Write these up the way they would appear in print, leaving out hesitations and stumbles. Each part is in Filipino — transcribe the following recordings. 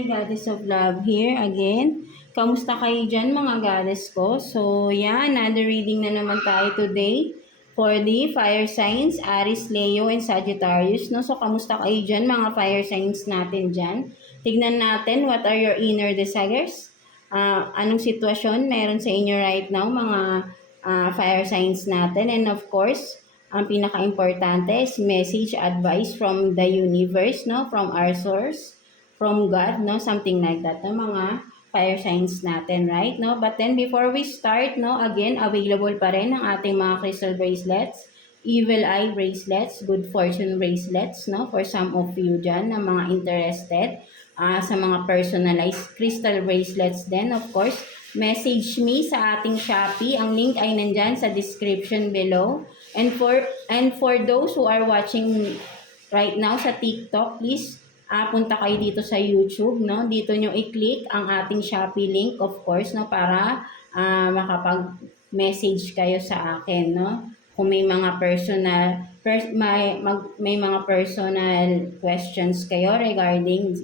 Hi, Goddess of Love here again. Kamusta kayo dyan mga goddess ko? So, yeah, another reading na naman tayo today for the fire signs, Aries, Leo, and Sagittarius. No? So, kamusta kayo dyan mga fire signs natin dyan? Tignan natin what are your inner desires. Anong sitwasyon meron sa inyo right now mga fire signs natin. And of course, ang pinaka-importante is message, advice from the universe, no? From our source, from God, no? Something like that, no? Mga fire signs natin, right? No? But then before we start, no? Again, available pa rin ang ating mga crystal bracelets, evil eye bracelets, good fortune bracelets, no? For some of you dyan na mga interested sa mga personalized crystal bracelets then, of course, message me sa ating Shopee. Ang link ay nandyan sa description below. And for those who are watching right now sa TikTok, please punta kayo dito sa YouTube, no? Dito nyo i-click ang ating Shopee link, of course, no? Para makapag-message kayo sa akin, no? Kung may mga may mga personal questions kayo regarding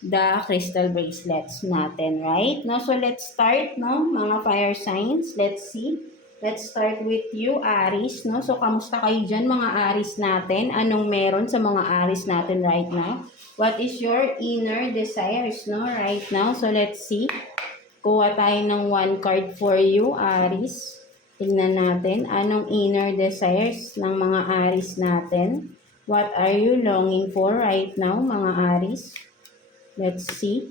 the crystal bracelets natin, right? No, so let's start, no, mga fire signs. Let's see. Let's start with you, Aries, no? So, kamusta kayo dyan, mga Aries natin? Anong meron sa mga Aries natin right now? What is your inner desires, no, right now? So, let's see. Kuha tayo ng one card for you, Aries. Tingnan natin, anong inner desires ng mga Aries natin? What are you longing for right now, mga Aries? Let's see.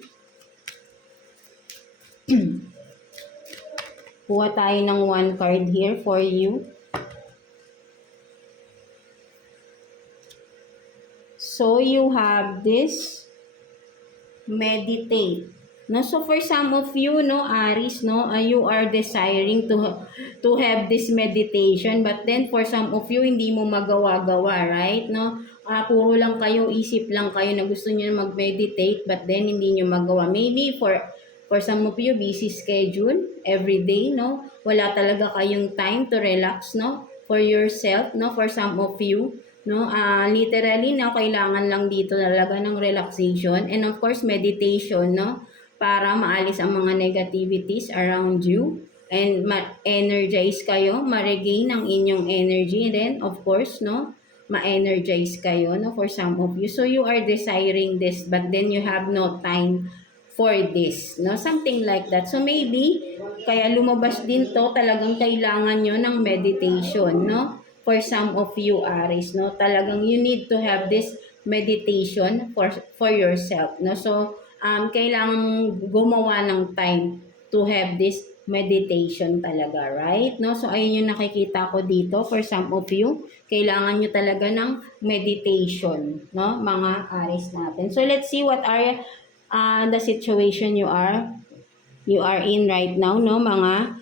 Kuha tayo ng one card here for you. So, you have this meditate. No, so for some of you, no, Aries, no, you are desiring to have this meditation, but then for some of you hindi mo magawa-gawa, right? No, puro lang kayo, isip lang kayo na gusto niyo mag-meditate, but then hindi niyo magawa. Maybe for some of you, busy schedule every day, no? Wala talaga kayong time to relax, no? For yourself, no? For some of you, no? Literally, no, kailangan lang dito talaga ng relaxation and of course meditation, no? Para maalis ang mga negativities around you and ma-energize kayo, ma-regain ang inyong energy, and then of course, no, ma-energize kayo, no, for some of you. So you are desiring this, but then you have no time for this, no, something like that. So maybe kaya lumabas din to, talagang kailangan nyo ng meditation, no, for some of you, Aries, no, talagang you need to have this meditation for yourself, no. So kailangan gumawa ng time to have this meditation talaga, right? No? So, ayun yung nakikita ko dito for some of you. Kailangan nyo talaga ng meditation, no? Mga Aries natin. So, let's see what are the situation you are in right now, no? Mga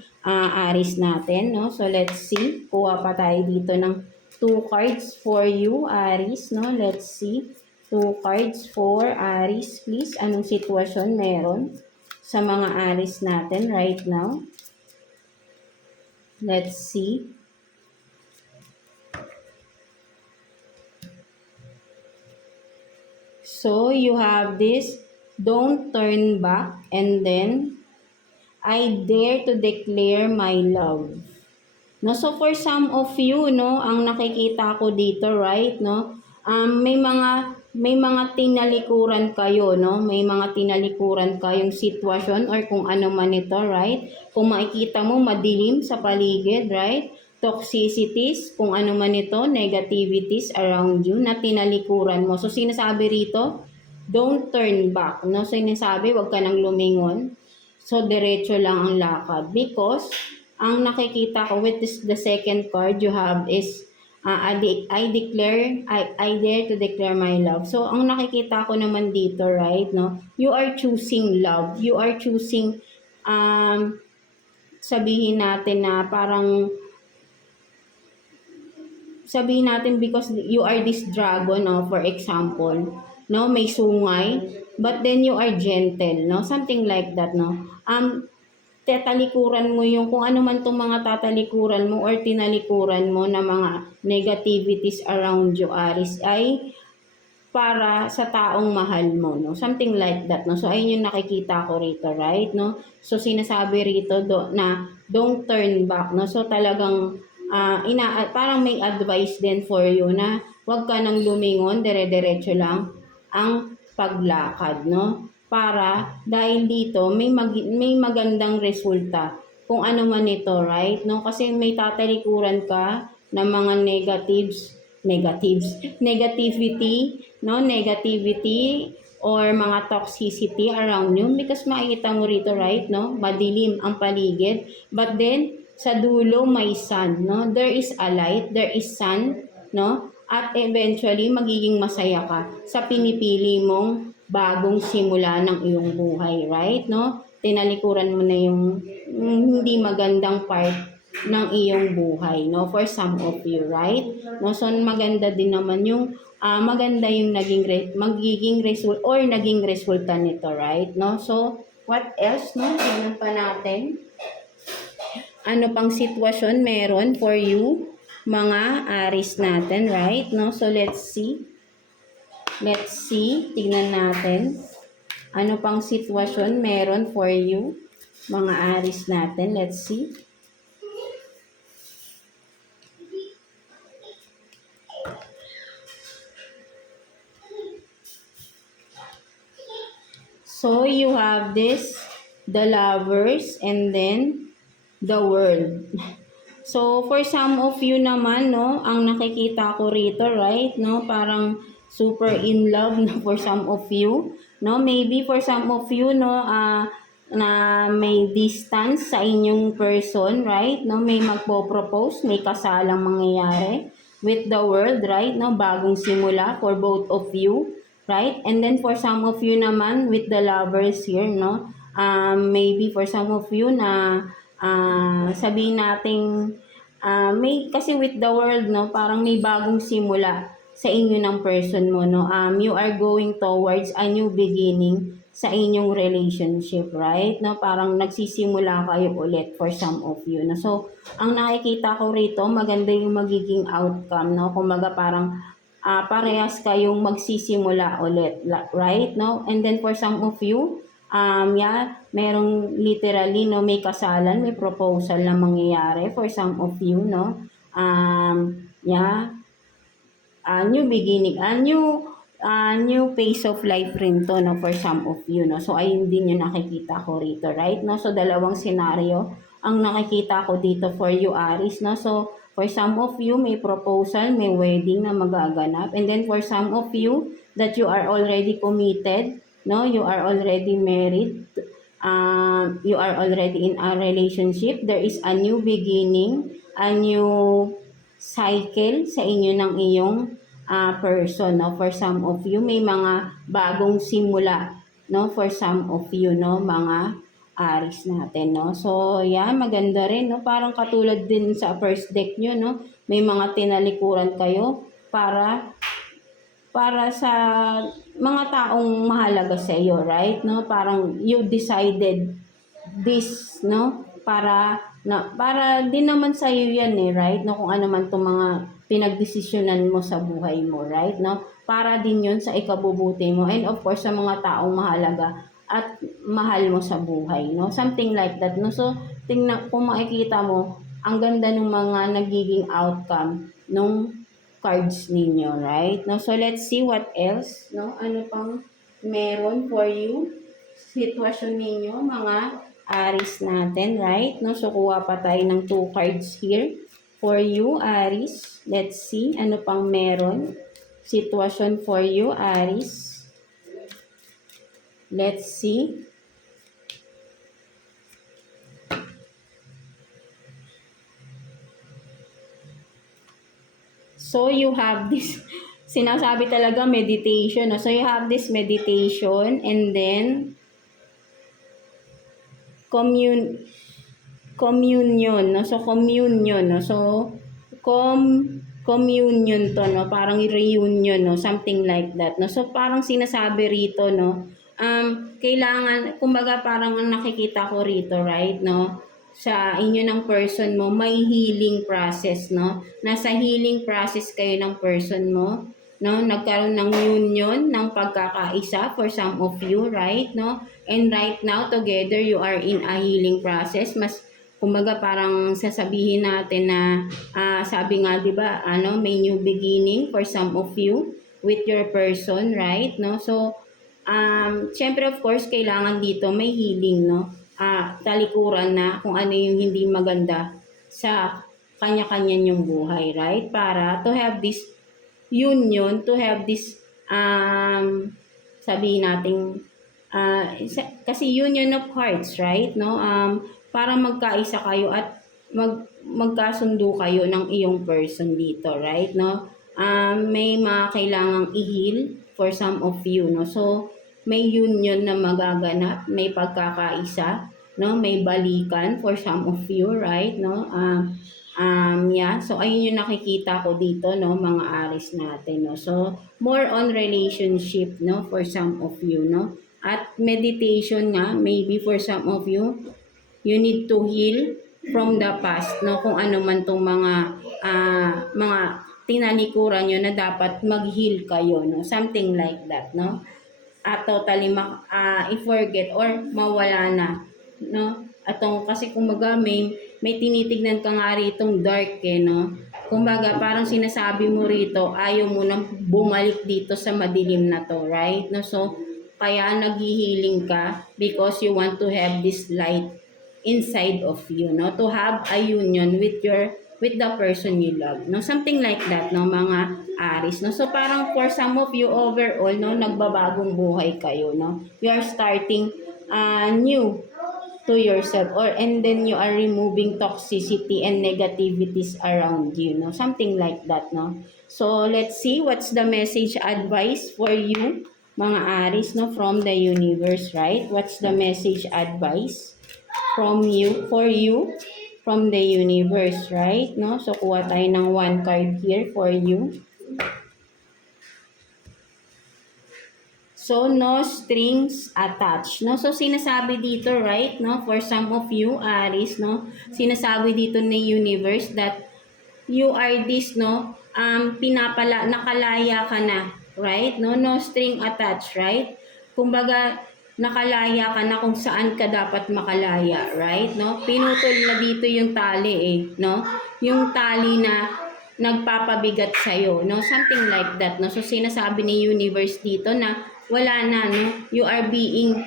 Aries natin, no? So, let's see. Kuha pa tayo dito ng 2 cards for you, Aries, no? Let's see. 2 cards for Aries, please. Anong sitwasyon meron sa mga Aries natin right now? Let's see. So, you have this, don't turn back, and then, I dare to declare my love. No, so for some of you, no, ang nakikita ko dito, right, no, may mga tinalikuran kayo, no, may mga tinalikuran kayong sitwasyon or kung ano man ito, right? Kung makikita mo madilim sa paligid, right? Toxicities, kung ano man ito, negativities around you na tinalikuran mo. So sinasabi rito, don't turn back, no? So sinasabi, wag ka nang lumingon. So diretso lang ang lakad because ang nakikita ko with the second card you have is I dare to declare my love. So, ang nakikita ko naman dito, right, no? You are choosing love. You are choosing, sabihin natin na parang, sabihin natin because you are this dragon, no? For example, no? May sungay, but then you are gentle, no? Something like that, no? Tatalikuran mo yung kung ano man itong mga tatalikuran mo or tinalikuran mo na mga negativities around you, Aries, ay para sa taong mahal mo, no? Something like that, no? So, ayun yung nakikita ko rito, right, no? So, sinasabi rito na don't turn back, no? So, talagang parang may advice din for you na huwag ka nang lumingon, dire-diretso lang ang paglakad, no? Para dahil dito may magandang resulta kung ano man ito, right? No? Kasi may tatalikuran ka ng mga negativity, no? Negativity or mga toxicity around you because makikita mo rito, right, no? Madilim ang paligid. But then sa dulo may sun, no? There is a light, there is sun, no? At eventually magiging masaya ka sa pinipili mong bagong simula ng iyong buhay, right, no? Tinalikuran mo na yung hindi magandang part ng iyong buhay, no, for some of you, right, no? So maganda din naman yung maganda yung magiging result or naging resulta nito, right, no? So what else, no? Tingnan pa natin ano pang sitwasyon meron for you mga Aries natin, right, no? So let's see, tingnan natin ano pang sitwasyon meron for you mga Aries natin. Let's see. So you have this, the Lovers, and then the World. So for some of you naman, no, ang nakikita ko rito, right, no, parang super in love, no, for some of you, no, maybe for some of you, no, na may distance sa inyong person, right, no, may magpo-propose, may kasalang mangyayari with the World, right, no, bagong simula for both of you, right, and then for some of you naman with the Lovers here, no, maybe for some of you na sabihin nating may kasi with the World, no, parang may bagong simula sa inyo ng person mo, no. You are going towards a new beginning sa inyong relationship, right, no, parang nagsisimula kayo ulit for some of you, no. So ang nakikita ko rito maganda yung magiging outcome, no, kumbaga parang parehas kayong magsisimula ulit, right, no, and then for some of you merong literally, no, may kasalan, may proposal na mangyayari for some of you, no. New beginning, new phase of life rin to, no, for some of you, no. So, ayun din yung nakikita ko rito, right, no. So, dalawang scenario ang nakikita ko dito for you, Aries, no. So, for some of you, may proposal, may wedding na magaganap. And then, for some of you, that you are already committed, no, you are already married, you are already in a relationship, there is a new beginning, a new cycle sa inyo ng iyong person, no. For some of you, may mga bagong simula, no, for some of you, no, mga Aries natin, no. So, yan, maganda rin, no, parang katulad din sa first deck nyo, no, may mga tinalikuran kayo para sa mga taong mahalaga sa iyo, right, no, parang you decided this, no, para din naman sa iyo yan, right, no, kung ano man itong mga pinagdesisyonan mo sa buhay mo, right, no, para din yun sa ikabubuti mo and of course sa mga taong mahalaga at mahal mo sa buhay, no, something like that, no. So tingnan, kung makikita mo ang ganda ng mga nagiging outcome nung cards ninyo, right, no. So let's see what else, no, ano pang meron for you sitwasyon ninyo mga Aries natin, right, no. So kuha pa tayo ng 2 cards here for you, Aries. Let's see ano pang meron sitwasyon for you, Aries. Let's see. So you have this, sinasabi talaga meditation, no? So you have this meditation and then communion, no? So communion, no? So communion to, no? Parang reunion, no? Something like that, no? So parang sinasabi rito, no? Kailangan, kumbaga parang ang nakikita ko rito, right, no? Sa inyo ng person mo, may healing process, no? Nasa healing process kayo ng person mo no? Nagkaroon ng union, ng pagkakaisa for some of you, right, no? And right now, together, you are in a healing process. Mas, kumbaga, parang sasabihin natin na, sabi nga, di ba, may new beginning for some of you with your person, right, no? So, syempre, of course, kailangan dito may healing, no? Talikuran na kung ano yung hindi maganda sa kanya-kanya yung buhay, right? Para to have this union, to have this, sabihin natin, kasi union of hearts, right? No? Para magkaisa kayo at magkasundo kayo ng iyong person dito, right? No? May mga kailangang i-heal for some of you, no? So, may union na magaganap, may pagkakaisa, no? May balikan for some of you, right? No? Yeah, so ayun yung nakikita ko dito, no, mga Aries natin, no. So, more on relationship, no, for some of you, no. At meditation nga, maybe for some of you, you need to heal from the past, no, kung ano man tong mga tinalikuran nyo na dapat mag-heal kayo, no, something like that, no. At totally i-forget or mawala na, no. Atong kasi kumbaga may tinitignan ka nga ritong dark no. Kumbaga parang sinasabi mo rito ayaw mo nang bumalik dito sa madilim na to, right? No, so kaya naghihiling ka because you want to have this light inside of you, no, to have a union with the person you love, no, something like that, no, mga Aries, no. So parang for some of you overall, no, nagbabagong buhay kayo, no, you are starting new to yourself, and then you are removing toxicity and negativities around you, no, something like that, no. So let's see what's the message advice for you, mga Aries, no, from the universe, right? What's the message advice from you, for you, from the universe, right? No, so kuha tayo ng one card here for you. So, no strings attached, no? So, sinasabi dito, right, no? For some of you, Aries, no? Sinasabi dito ni universe that you are this, no? Nakalaya ka na, right? No? No string attached, right? Kumbaga, nakalaya ka na kung saan ka dapat makalaya, right? No? Pinutol na dito yung tali, no? Yung tali na nagpapabigat sa'yo, no? Something like that, no? So, sinasabi ni universe dito na wala na, no? You are being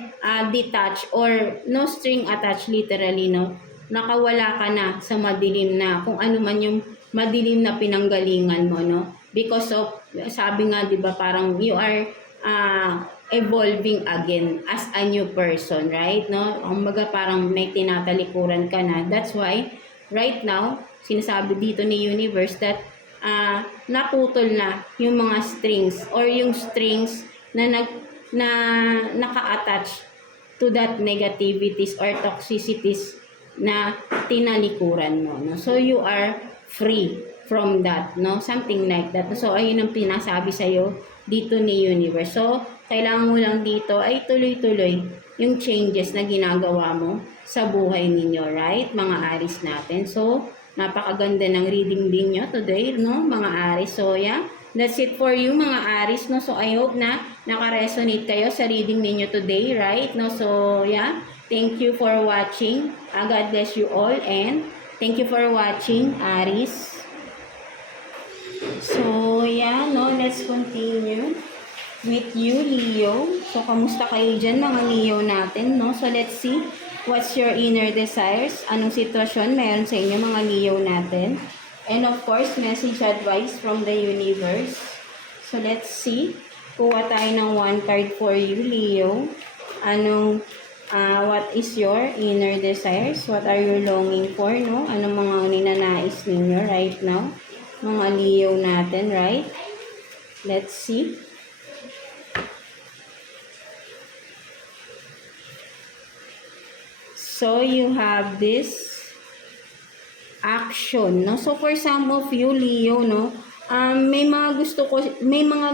detached or no string attached, literally, no? Nakawala ka na sa madilim na, kung ano man yung madilim na pinanggalingan mo, no? Because of, sabi nga, di ba, parang you are evolving again as a new person, right? No? Kumbaga parang may tinatalikuran ka na. That's why, right now, sinasabi dito ni universe that naputol na yung mga strings or yung strings na naka-attach to that negativities or toxicities na tinalikuran mo, no? So you are free from that, no? Something like that. So ayun ang pinasabi sa iyo dito ni universe. So kailangan mo lang dito ay tuloy-tuloy yung changes na ginagawa mo sa buhay ninyo, right, mga Aries natin. So napakaganda ng reading din nyo today, no, mga Aries. So yeah, that's it for you, mga Aries, no. So I hope na naka-resonate kayo sa reading ninyo today, right, no. So yeah, thank you for watching. God bless you all and thank you for watching, Aries. So yeah, no, let's continue with you, Leo. So kamusta kayo dyan, mga Leo natin, no. So let's see what's your inner desires? Anong sitwasyon meron sa inyo, mga Leo natin? And of course, message advice from the universe. So let's see. Kuha tayo ng one card for you, Leo. What is your inner desires? What are you longing for, no? Anong mga ninanais ninyo right now? Mga Leo natin, right? Let's see. So, you have this action, no? So, for some of you, Leo, no? May mga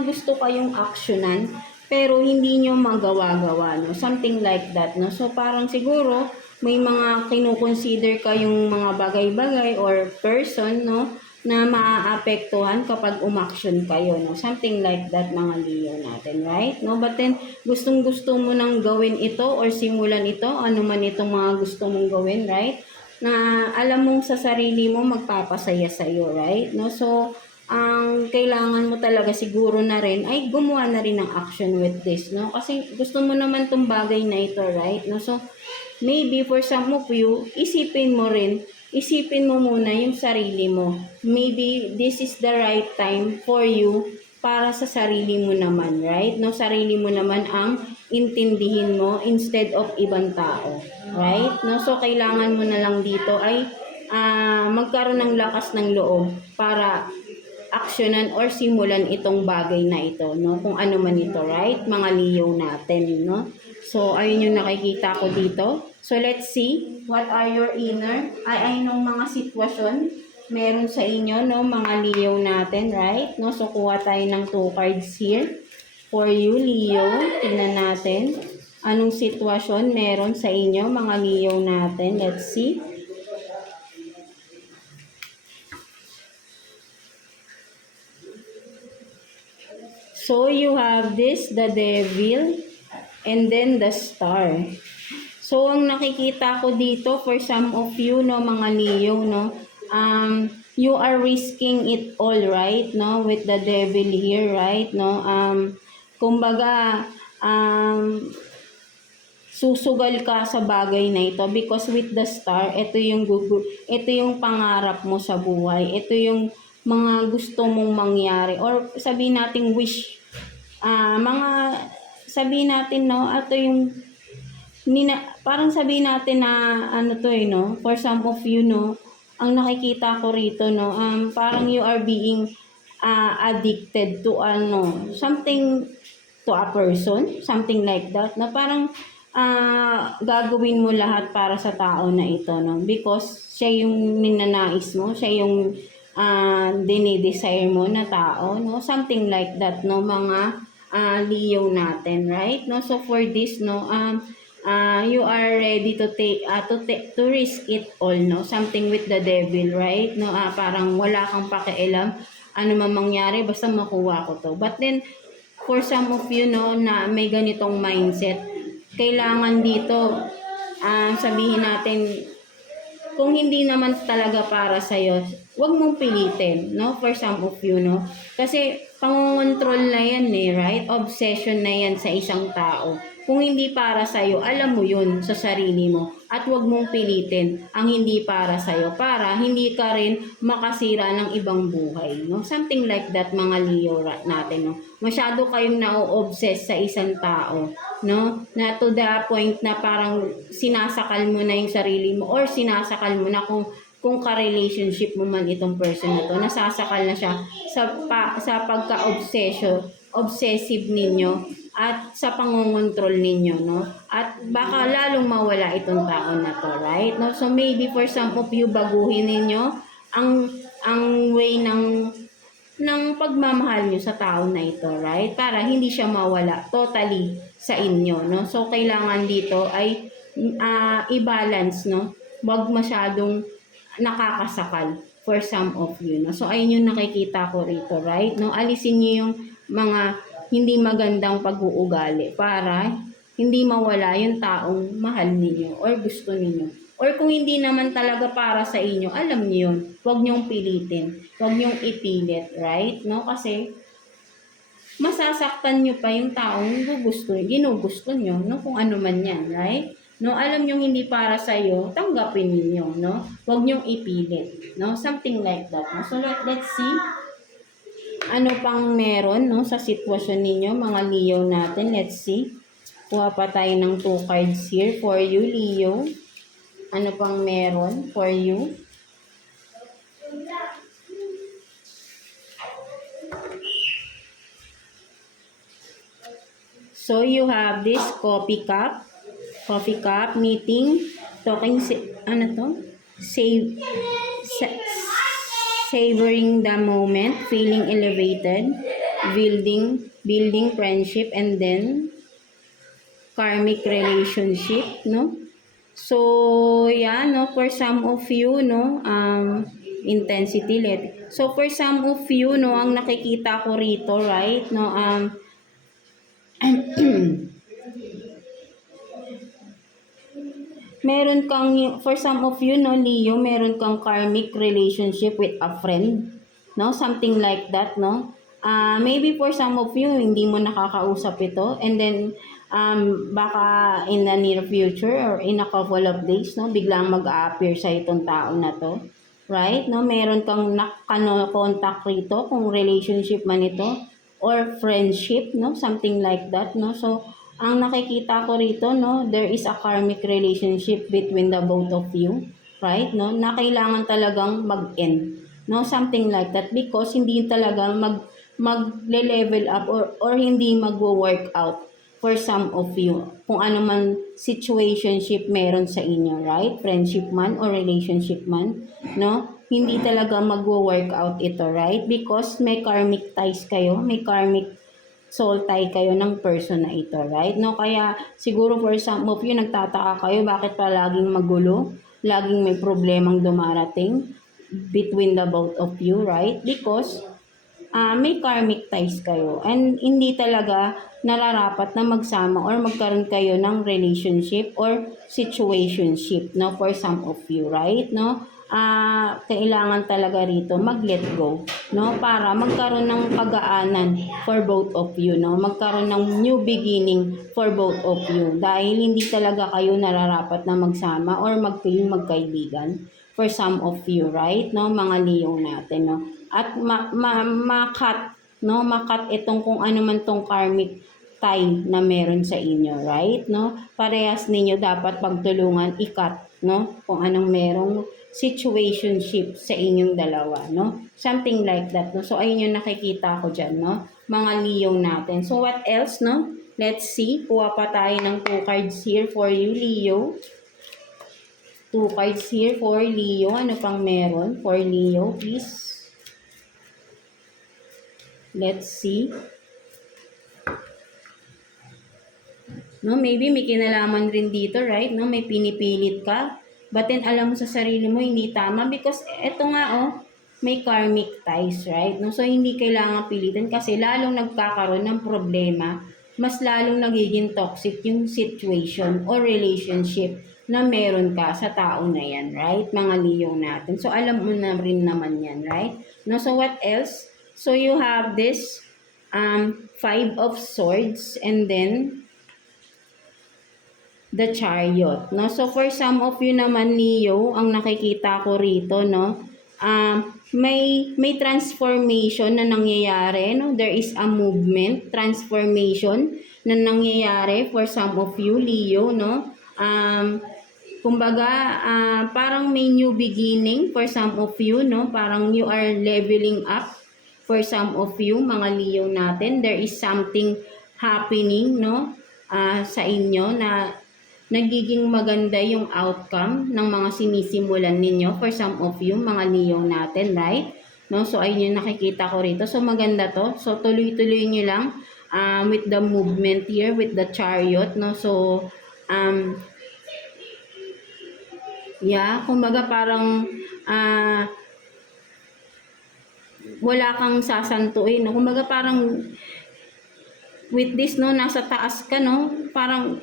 gusto kayong actionan, pero hindi nyo magawa-gawa, no? Something like that, no? So, parang siguro, may mga kinukonsider kayong mga bagay-bagay or person, no? na maaapektuhan kapag umaksyon kayo, no? Something like that, mga Leo natin, right? No? But then, gustong-gusto mo nang gawin ito or simulan ito, ano man itong mga gusto mong gawin, right? Na alam mong sa sarili mo magpapasaya sa iyo, right? No? So, ang kailangan mo talaga siguro na rin ay gumawa na rin ng action with this, no? Kasi gusto mo naman tong bagay na ito, right? No? So, maybe for some of you, isipin mo muna yung sarili mo. Maybe this is the right time for you para sa sarili mo naman, right? No, sarili mo naman ang intindihin mo instead of ibang tao, right? No, so kailangan mo na lang dito ay magkaroon ng lakas ng loob para aksyonan or simulan itong bagay na ito, no? Kung ano man ito, right? Mga Leo natin, no? So, ayun yung nakikita ko dito. So, let's see what are your inner, ay nung mga sitwasyon meron sa inyo, no? Mga Leo natin, right? No? So, kuha tayo ng 2 cards here for you, Leo. Tingnan natin anong sitwasyon meron sa inyo, mga Leo natin. Let's see. So, you have this, the Devil, and then the Star. So, ang nakikita ko dito for some of you, no, mga Leo, no, you are risking it all, right, no, with the Devil here, right, no, kumbaga, susugal ka sa bagay na ito because with the Star, ito yung pangarap mo sa buhay, ito yung mga gusto mong mangyari, or sabihin nating wish, mga sabihin natin, no, ito yung parang sabihin natin na ano to no, for some of you, no, ang nakikita ko rito, no, parang you are being addicted to something, to a person, something like that, na parang gagawin mo lahat para sa tao na ito, no, because siya yung ninanais mo, siya yung dinidesire mo na tao, no, something like that, no, mga Leo natin, right? No, so for this, no, you are ready to to risk it all, no, something with the Devil, right? No, parang wala kang pakialam ano man mangyari basta makuha ko to. But then for some of you, no, na may ganitong mindset, kailangan dito sabihin natin, kung hindi naman talaga para sa'yo, huwag mong pilitin, no? For some of you, no? Kasi pangongontrol na yan right? Obsession na yan sa isang tao. Kung hindi para sa'yo, alam mo yun sa sarili mo. At huwag mong pilitin ang hindi para sa'yo para hindi ka rin makasira ng ibang buhay, no? Something like that, mga Leo natin, no? Masyado kayong na-obsess sa isang tao, no? Na to the point na parang sinasakal mo na yung sarili mo or sinasakal mo na kung ka-relationship mo man itong person na to, nasasakal na siya sa obsessive ninyo at sa pangongontrol ninyo, no? At baka lalong mawala itong tao na to, right? No? So maybe for some of you, baguhin ninyo ang way ng pagmamahal nyo sa tao na ito, right? Para hindi siya mawala totally sa inyo, no? So kailangan dito ay i-balance, no? Wag masyadong nakakasakal for some of you, no? So ayun yung nakikita ko rito, right? No, alisin niyo yung mga hindi magandang pag-uugali para hindi mawala yung taong mahal niyo or gusto niyo. Or kung hindi naman talaga para sa inyo, alam niyo yun. Huwag niyong pilitin. Huwag niyong ipilit, right? No, kasi masasaktan niyo pa yung taong ginugusto niyo, no? Kung ano man yan, right? No, alam nyo hindi para sa iyo, tanggapin niyo, no? Huwag niyo ipilit, no? Something like that. No? So let's see ano pang meron, no, sa sitwasyon ninyo, mga Leo natin. Let's see. Kuha pa tayo ng 2 cards here for you, Leo. Ano pang meron for you? So you have this coffee cup, meeting, talking, savoring the moment, feeling elevated, building friendship, and then karmic relationship, no? So, yeah, no, for some of you, no, intensity. So for some of you, no, ang nakikita ko rito, right, no, meron kang, for some of you, no, Leo, meron kang karmic relationship with a friend, no, something like that, no. Maybe for some of you, hindi mo nakakausap ito, and then, baka in the near future or in a couple of days, no, biglang mag-a-appear sa itong tao na to, right, no, meron kang contact rito, kung relationship man ito, or friendship, no, something like that, no. So, ang nakikita ko rito, no, there is a karmic relationship between the both of you, right, no, na kailangan talagang mag-end, no, something like that, because hindi talaga magle-level up or hindi magwo-work out for some of you, kung ano man situationship meron sa inyo, right, friendship man or relationship man, no, hindi talaga magwo-work out ito, right, because may karmic ties kayo, may karmic soul tie kayo ng person na ito, right? No, kaya siguro for some of you nagtataka kayo bakit palaging magulo, laging may problemang dumarating between the both of you, right? Because may karmic ties kayo and hindi talaga nararapat na magsama or magkaroon kayo ng relationship or situationship, no, for some of you, right? No, kailangan talaga rito mag-let go, no, para magkaroon ng pagaanan for both of you, no, magkaroon ng new beginning for both of you, dahil hindi talaga kayo nararapat na magsama or magkaibigan for some of you, right, no, mga Leo natin, no, at makat, no, makat itong kung ano man tong karmic tie na meron sa inyo, right, no, parehas ninyo dapat pagtulungan ikat, no, kung anong merong situationship sa inyong dalawa, no? Something like that, no? So, ayun yung nakikita ko dyan, no? Mga Leo natin. So, what else, no? Let's see. Kuha pa tayo ng 2 cards here for you, Leo. 2 cards here for Leo. Ano pang meron for Leo, please? Let's see. No, maybe may kinalaman rin dito, right? No, may pinipilit ka. But then, alam mo sa sarili mo, hindi tama. Because, eto nga, oh, may karmic ties, right? No? So, hindi kailangan pilitin kasi lalong nagkakaroon ng problema, mas lalong nagiging toxic yung situation or relationship na meron ka sa tao na yan, right? Mga Leo natin. So, alam mo na rin naman yan, right? No? So, what else? So, you have this 5 of Swords and then the Chariot, no? So for some of you naman, Leo, ang nakikita ko rito, no, may transformation na nangyayari, no? There is a movement, transformation na nangyayari for some of you, Leo, no? Kumbaga, parang may new beginning for some of you, no? Parang you are leveling up for some of you, mga Leo natin. There is something happening, no? Sa inyo na nagiging maganda yung outcome ng mga sinisimulan ninyo for some of you, mga Leo natin, right? No? So, ayun yung nakikita ko rito. So, maganda to. So, tuloy-tuloy nyo lang with the movement here, with the Chariot, no? So, yeah, kumbaga parang wala kang sasantuin, no? Kumbaga parang with this, no, nasa taas ka, no? Parang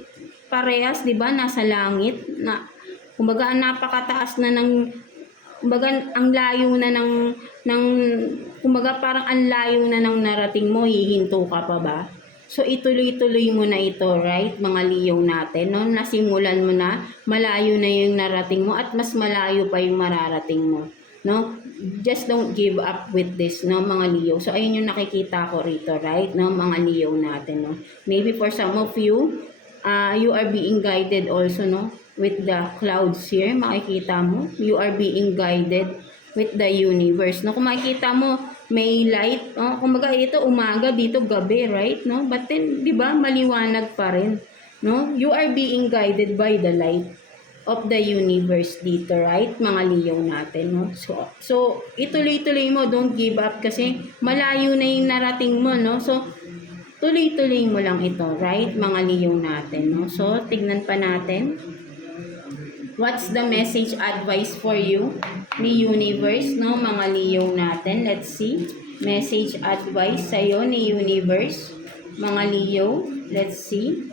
parehas, 'di ba, nasa langit na kumbaga napakataas na ng kumbaga ang layo na ng kumbaga parang ang layo na ng narating mo, hihinto ka pa ba? So ituloy-tuloy mo na ito, right, mga Leo natin, no? Nasimulan mo na, malayo na yung narating mo at mas malayo pa yung mararating mo, no? Just don't give up with this, no, mga Leo. So ayun yung nakikita ko rito, right, no, mga Leo natin, no? Maybe for some of you, you are being guided also, no, with the clouds here. Makikita mo, you are being guided with the universe, no. Kung makikita mo, may light, no? Kumbaga ito umaga, dito gabi, right, no? But then, di ba, maliwanag pa rin, no? You are being guided by the light of the universe dito, right, mga Leo natin, no? So ituloy-tuloy mo, don't give up kasi malayo na yung narating mo, no? So tuloy-tuloy mo lang ito, right, mga Leo natin, no? So, tignan pa natin. What's the message advice for you ni Universe, no, mga Leo natin? Let's see. Message advice sa'yo ni Universe, mga Leo. Let's see.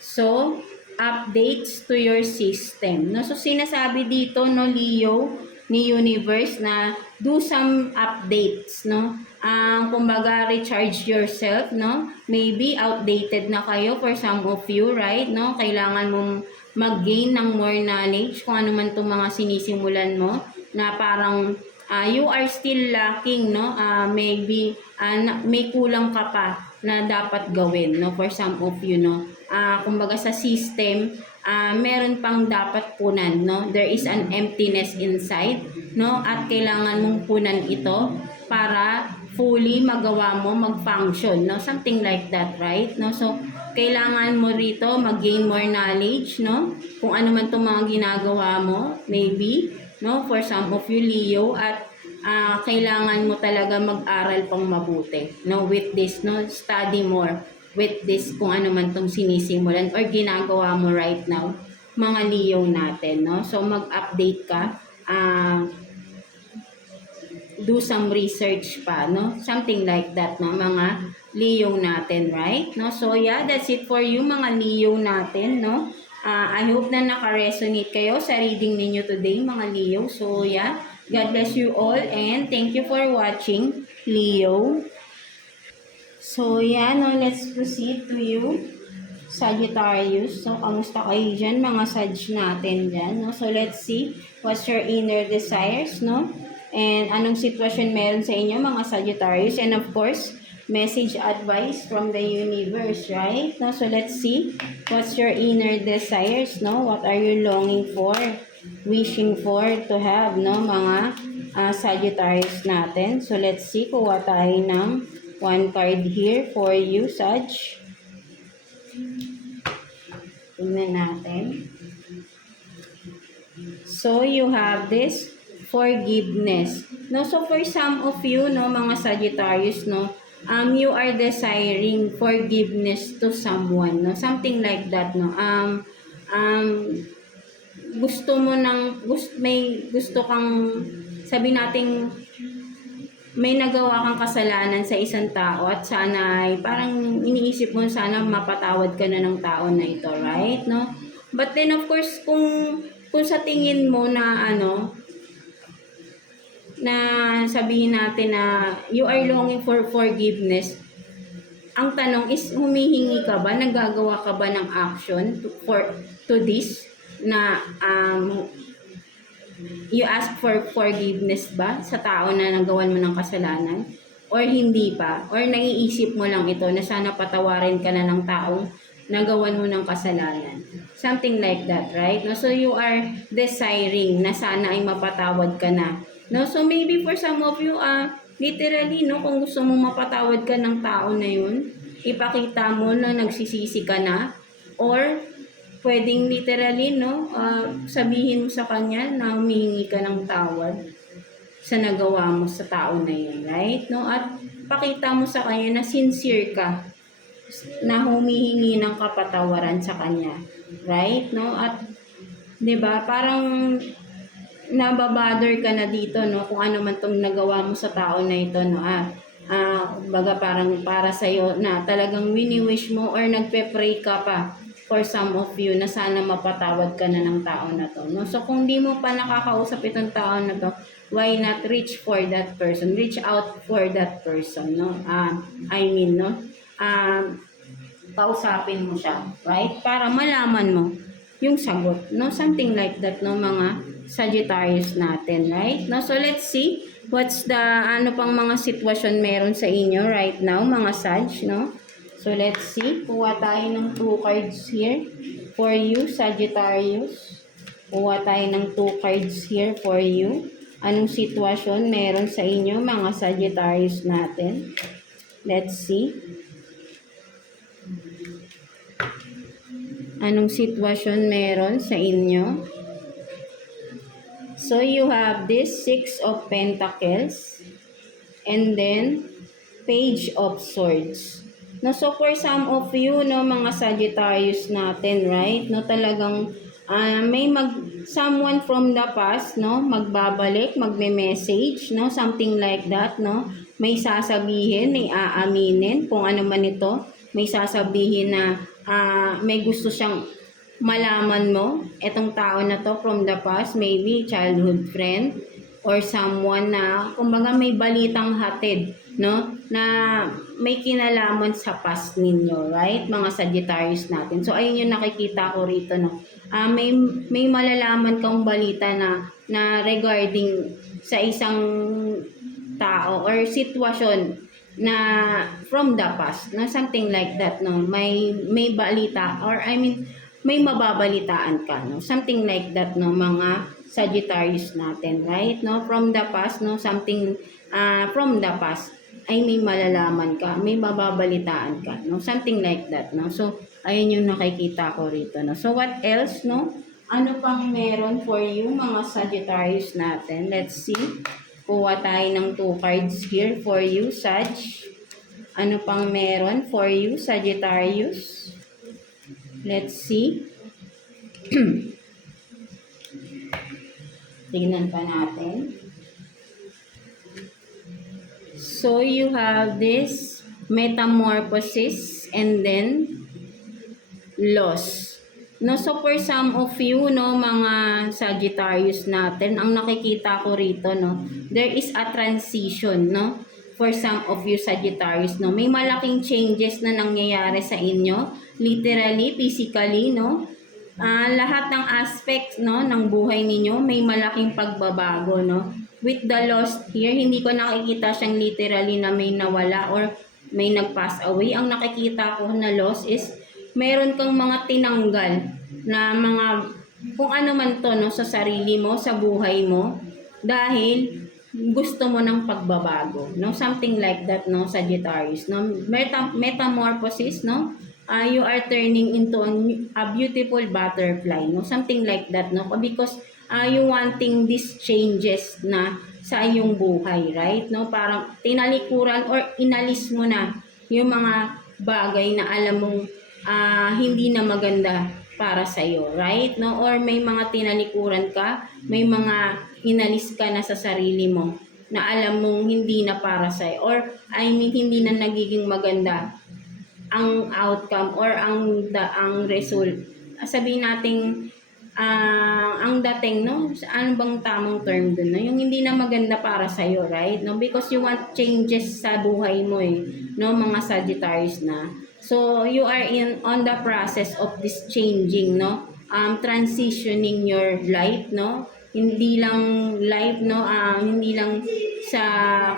So, updates to your system. No? So, sinasabi dito, no, Leo, ni Universe na do some updates, no? Kumbaga, recharge yourself, no? Maybe outdated na kayo for some of you, right? No? Kailangan mong mag-gain ng more knowledge kung ano man itong mga sinisimulan mo na parang you are still lacking, no? Maybe may kulang ka pa na dapat gawin, no? For some of you, no? Kumbaga sa system, meron pang dapat punan, no? There is an emptiness inside, no? At kailangan mong punan ito para fully magawa mo mag-function, no? Something like that, right? No? So, kailangan mo rito mag-gain more knowledge, no? Kung ano man itong mga ginagawa mo, maybe, no? For some of you, Leo, at kailangan mo talaga mag-aral pang mabuti, no? With this, no? Study more with this kung ano man itong sinisimulan or ginagawa mo right now, mga Leo natin, no? So, mag-update ka, do some research pa, no? Something like that, no? Mga Leo natin, right? No? So, yeah, that's it for you, mga Leo natin, no? I hope na naka-resonate kayo sa reading ninyo today, mga Leo. So, yeah, God bless you all and thank you for watching, Leo. So, yeah, no, let's proceed to you, Sagittarius. So, kamusta kayo dyan, mga Sag natin dyan, no? So, let's see what's your inner desires, no? And anong sitwasyon meron sa inyo, mga Sagittarius. And of course, message advice from the universe, right? No? So, let's see what's your inner desires, no? What are you longing for, wishing for to have, no, mga Sagittarius natin. So, let's see, kuha tayo ng one card here for you, Sag. Tingnan natin. So, you have this forgiveness. No, so for some of you, no, mga Sagittarius, no, you are desiring forgiveness to someone, no, something like that, no. Gusto mo may gusto kang, sabi nating may nagawa kang kasalanan sa isang tao at sana ay parang iniisip mo sana mapatawad ka na ng tao na ito, right? No? But then of course, kung sa tingin mo na na sabihin natin na you are longing for forgiveness, ang tanong is, humihingi ka ba, nagagawa ka ba ng action to this na you ask for forgiveness ba sa tao na nagawan mo ng kasalanan? Or hindi pa? Or naiisip mo lang ito na sana patawarin ka na ng taong nagawan mo ng kasalanan? Something like that, right? No? So, you are desiring na sana ay mapatawad ka na. No? So, maybe for some of you, literally, no, kung gusto mong mapatawad ka ng tao na yun, ipakita mo na nagsisisi ka na, or pwedeng literally, no, sabihin mo sa kanya na humihingi ka ng tawad sa nagawa mo sa tao na yun, right? No? At pakita mo sa kanya na sincere ka na humihingi ng kapatawaran sa kanya, right? No? At 'di ba, parang nababother ka na dito, no, kung ano man tong nagawa mo sa tao na ito, no. Baga parang para sa iyo na talagang wini-wish mo or nagpe-pray ka pa for some of you na sana mapatawad ka na ng tao na to, no. So kung di mo pa nakakausap itong tao na to, why not reach for that person, reach out for that person, no. No, kausapin mo siya, right, para malaman mo yung sagot, no, something like that, no, mga Sagittarius natin, right? No, so let's see what's the pang mga sitwasyon meron sa inyo right now, mga Sag, no. So, let's see. Kuha tayo ng 2 cards here for you, Sagittarius. Kuha tayo ng 2 cards here for you. Anong sitwasyon meron sa inyo, mga Sagittarius natin? Let's see. Anong sitwasyon meron sa inyo? So, you have this 6 of Pentacles and then Page of Swords. No, so for some of you, no, mga Sagittarius natin, right? No, talagang may someone from the past, no, magbabalik, magme-message, no, something like that, no. May sasabihin, may aaminin kung ano man ito. May sasabihin na may gusto siyang malaman mo, etong tao na to from the past, maybe childhood friend or someone na kumbaga may balitang hatid, no, na may kinalaman sa past ninyo, right, mga Sagittarius natin. So ayun yung nakikita ko rito, no. May malalaman kang balita na regarding sa isang tao or sitwasyon na from the past, no, something like that, no. May balita, or I mean may mababalitaan ka, no, something like that, no, mga Sagittarius natin, right, no, from the past, no, something from the past ay may malalaman ka, may mababalitaan ka, no, something like that, no. So ayun yung nakikita ko rito, no. So what else, no, ano pang meron for you, mga Sagittarius natin? Let's see. Kuha tayo ng 2 cards here for you, Sag. Ano pang meron for you, Sagittarius? Let's see. Tingnan pa natin. So you have this metamorphosis and then loss. No, so for some of you, no, mga Sagittarius natin, ang nakikita ko rito, no, there is a transition, no, for some of you Sagittarius, no, may malaking changes na nangyayari sa inyo, literally, physically, no, lahat ng aspects, no, ng buhay ninyo, may malaking pagbabago, no. With the lost here, hindi ko nakikita siyang literally na may nawala or may nag-pass away. Ang nakikita ko na loss is meron kang mga tinanggal na mga kung ano man to, no, sa sarili mo, sa buhay mo, dahil gusto mo ng pagbabago, no, something like that, no, Sagittarius, no. Metamorphosis, no, you are turning into a beautiful butterfly, no, something like that, no, because you wanting these changes na sa iyong buhay, right, no, parang tinalikuran or inalis mo na yung mga bagay na alam mong hindi na maganda para sa iyo, right, no, or may mga tinalikuran ka, may mga inalis ka na sa sarili mo na alam mong hindi na para sa iyo, or I mean hindi na nagiging maganda ang outcome or ang result. Sabihin nating ang dating, no, ano bang tamang term dun, no, yung hindi na maganda para sa iyo, right, no, because you want changes sa buhay mo, no, mga Sagittarius na. So you are on the process of this changing, no, transitioning your life, no, hindi lang life, no, hindi lang sa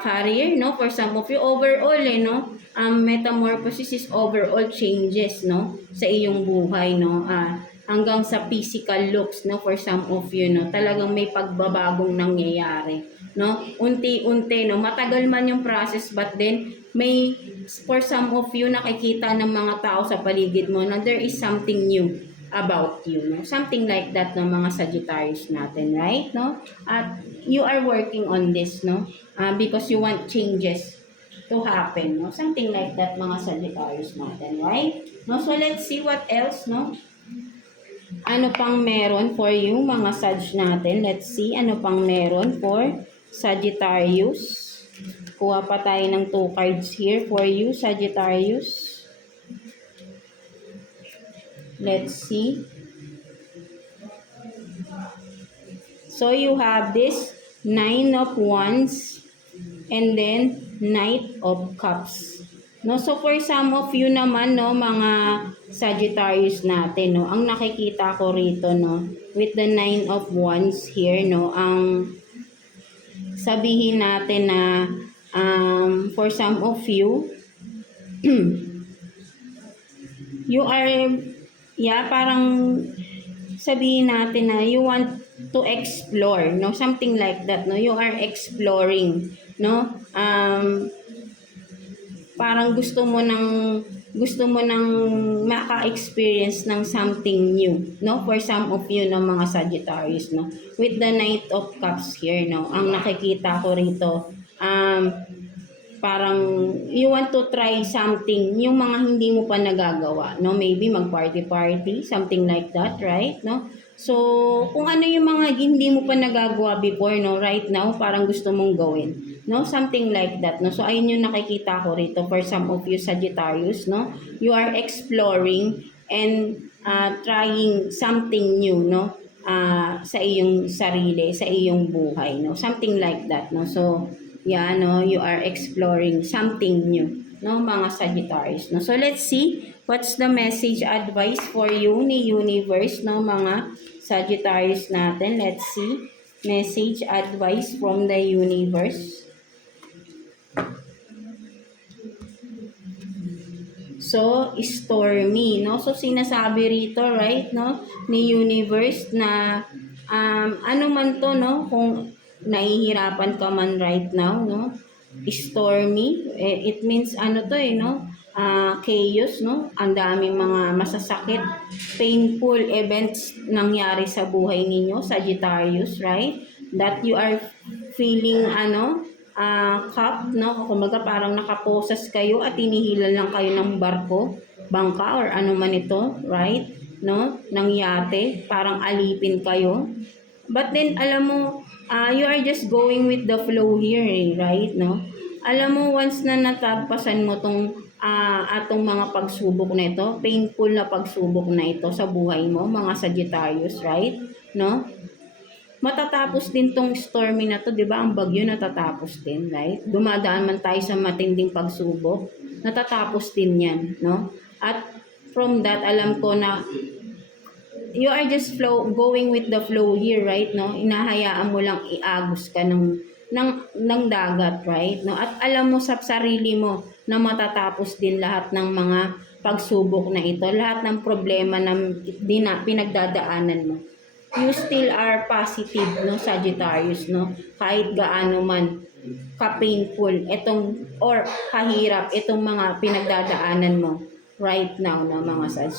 career, no, for some of you overall, no, metamorphosis is overall changes, no, sa iyong buhay, no, hanggang sa physical looks, no, for some of you, no, talagang may pagbabagong nangyayari, no, unti-unti, no, matagal man yung process, but then may for some of you nakikita ng mga tao sa paligid mo na there is something new about you, no, something like that, no, mga Sagittarius natin, right, no, at you are working on this, no, because you want changes to happen, no, something like that, mga Sagittarius natin, right, no. So let's see what else, no. Ano pang meron for you, mga Sag natin? Let's see, ano pang meron for Sagittarius? Kuha pa tayo ng 2 cards here for you, Sagittarius. Let's see. So you have this 9 of Wands and then Knight of Cups. No, so for some of you naman, no, mga Sagittarius natin, no, ang nakikita ko rito, no, with the 9 of Wands here, no, ang sabihin natin na for some of you, you are, parang sabihin natin na you want to explore, no, something like that, no, you are exploring, no, parang gusto mo nang maka-experience ng something new, no, for some of you, no, mga Sagittarius, no, with the Knight of Cups here, no, ang nakikita ko rito, parang you want to try something, yung mga hindi mo pa nagagawa, no? Maybe mag-party, something like that, right? No? So, kung ano yung mga hindi mo pa nagagawa before, no? Right now, parang gusto mong gawin, no? Something like that, no? So, ayun yung nakikita ko rito for some of you Sagittarius, no? You are exploring and trying something new, no? Sa iyong sarili, sa iyong buhay, no? Something like that, no? So, yeah, no, you are exploring something new, no, mga Sagittarius, no. So let's see what's the message advice for you ni universe, no, mga Sagittarius natin. Let's see message advice from the universe. So, stormy, no? So, sinasabi rito, right, no, ni universe na ano man to, no, kung nahihirapan ka man right now, no, stormy, it means ano to no, chaos, no, ang daming mga masasakit, painful events nangyari sa buhay ninyo, Sagittarius, right, that you are feeling cup, no? Kumbaga parang nakaposas kayo at hinihila lang kayo ng barko, bangka, or ano man ito, right? No? Ng yate, parang alipin kayo. But then, alam mo, you are just going with the flow here, right? No? Alam mo, once na natagpasan mo tong atong mga pagsubok na ito, painful na pagsubok na ito sa buhay mo, mga Sagittarius, right? No? Matatapos din tong stormy na to, 'di ba? Ang bagyo natatapos din, right? Dumadaan man tayo sa matinding pagsubok, natatapos din 'yan, no? At from that, alam ko na you are just going with the flow here, right? No? Inahayaan mo lang iagos ka ng dagat, right? No? At alam mo sa sarili mo na matatapos din lahat ng mga pagsubok na ito, lahat ng problema na pinagdadaanan mo. You still are positive, no, Sagittarius, no? Kahit gaano man ka-painful itong or kahirap itong mga pinagdadaanan mo right now, no, mga Sag.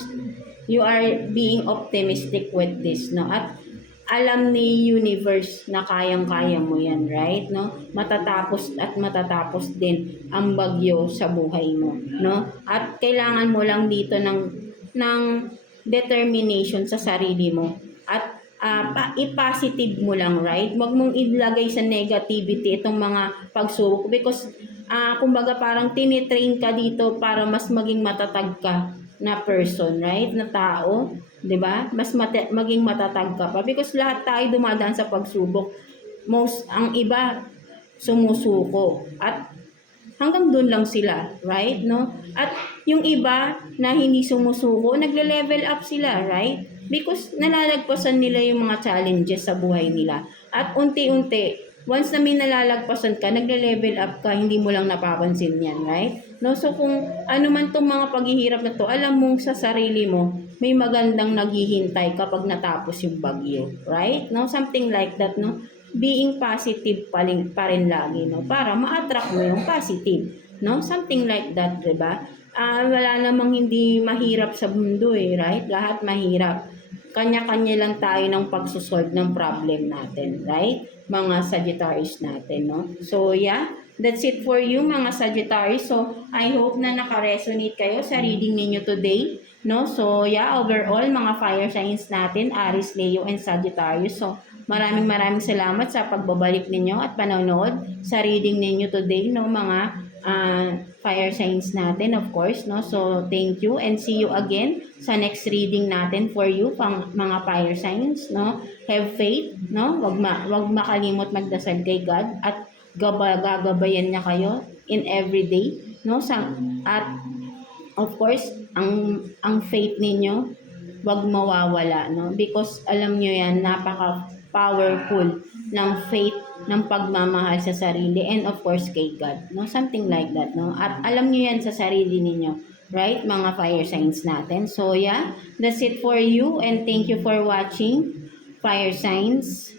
You are being optimistic with this, no? At alam ni universe na kayang-kaya mo yan, right? No? Matatapos at matatapos din ang bagyo sa buhay mo, no? At kailangan mo lang dito ng determination sa sarili mo. At i-positive mo lang, right? Huwag mong ilagay sa negativity itong mga pagsubok because kumbaga parang tinitrain ka dito para mas maging matatag ka na person, right? Na tao, 'di ba? Mas maging matatag ka pa because lahat tayo dumadaan sa pagsubok. Ang iba sumusuko at hanggang doon lang sila, right? No? At yung iba na hindi sumusuko, nagle-level up sila, right? Because nalalagpasan nila yung mga challenges sa buhay nila. At unti-unti, once na may nalalagpasan ka, nagle-level up ka, hindi mo lang napapansin yan, right? No? So kung ano man tong mga paghihirap na to, alam mong sa sarili mo, may magandang naghihintay kapag natapos yung bagyo, right? No? Something like that, no? Being positive pa rin lagi, no? Para ma-attract mo yung positive, no? Something like that, diba? Wala namang hindi mahirap sa mundo, right? Lahat mahirap. Kanya-kanya lang tayo ng pagsusolve ng problem natin, right? Mga Sagittarius natin, no? So, yeah, that's it for you, mga Sagittarius. So, I hope na naka-resonate kayo sa reading ninyo today, no? So, yeah, overall, mga fire signs natin, Aries, Leo, and Sagittarius. So, maraming salamat sa pagbabalik ninyo at panonood sa reading ninyo today, no, mga fire signs natin, of course, no? So, thank you and see you again sa next reading natin for you, pang mga fire signs, no? Have faith, no? Wag makalimot magdasal kay God at gagabayan niya kayo in every day, no? At of course, ang faith ninyo wag mawawala, no? Because alam niyo yan, napaka-powerful ng faith, ng pagmamahal sa sarili, and of course kay God, no? Something like that, no? At alam niyo yan sa sarili ninyo, right, mga fire signs natin. So yeah, that's it for you and thank you for watching, fire signs.